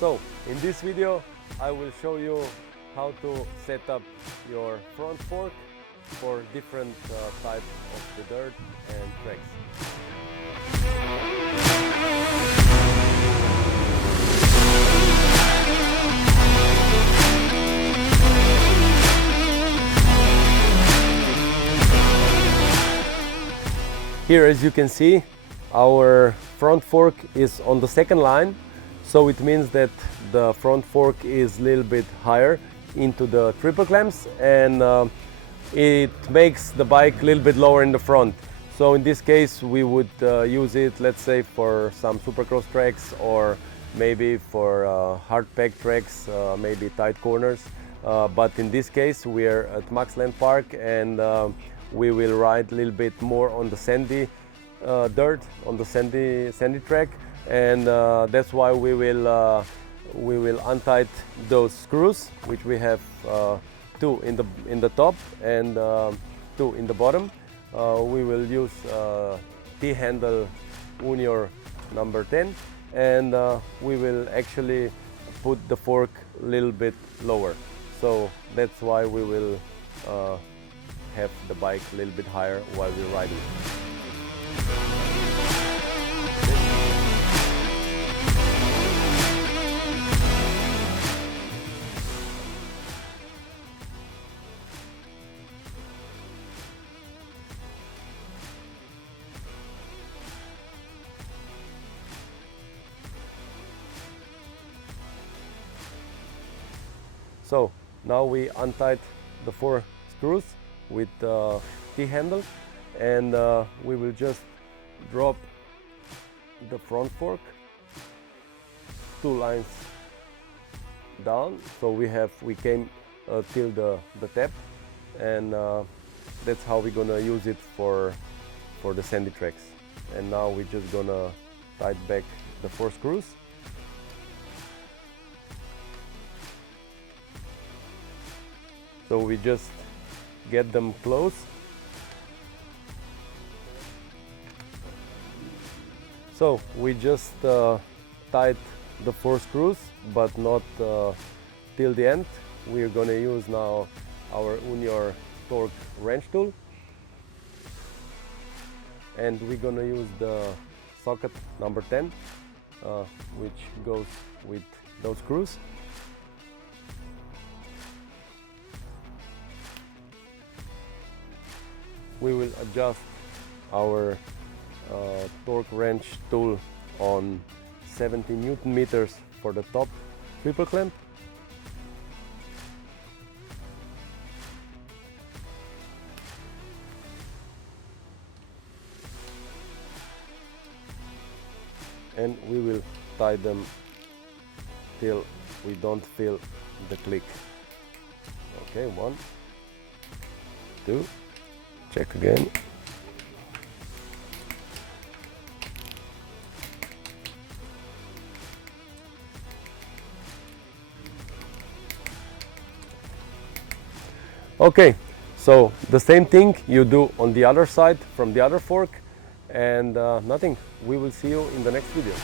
So in this video I will show you how to set up your front fork for different types of the dirt and tracks. Here, as you can see, our front fork is on the second line, so it means that the front fork is a little bit higher into the triple clamps, and it makes the bike a little bit lower in the front. So in this case we would use it, let's say, for some supercross tracks, or maybe for hard pack tracks, maybe tight corners. But in this case we are at Maxland Park, and we will ride a little bit more on the sandy dirt, on the sandy track, and that's why we will untight those screws, which we have two in the top and two in the bottom. We will use T-handle Unior number 10, and we will actually put the fork a little bit lower. So that's why we will have the bike a little bit higher while we're riding. So now we untied the 4 screws with the T-handle, and we will just drop the front fork 2 lines down. So we came till the tap, and that's how we're gonna use it for the sandy tracks. And now we're just gonna tight back the 4 screws. So we just get them close. So we just tied the 4 screws, but not till the end. We're gonna use now our Unior torque wrench tool, and we're gonna use the socket number 10, which goes with those screws. We will adjust our torque wrench tool on 70 Newton meters for the top triple clamp. And we will tie them till we don't feel the click. Okay, 1, 2. Check again. Okay, so the same thing you do on the other side from the other fork, and nothing. We will see you in the next video.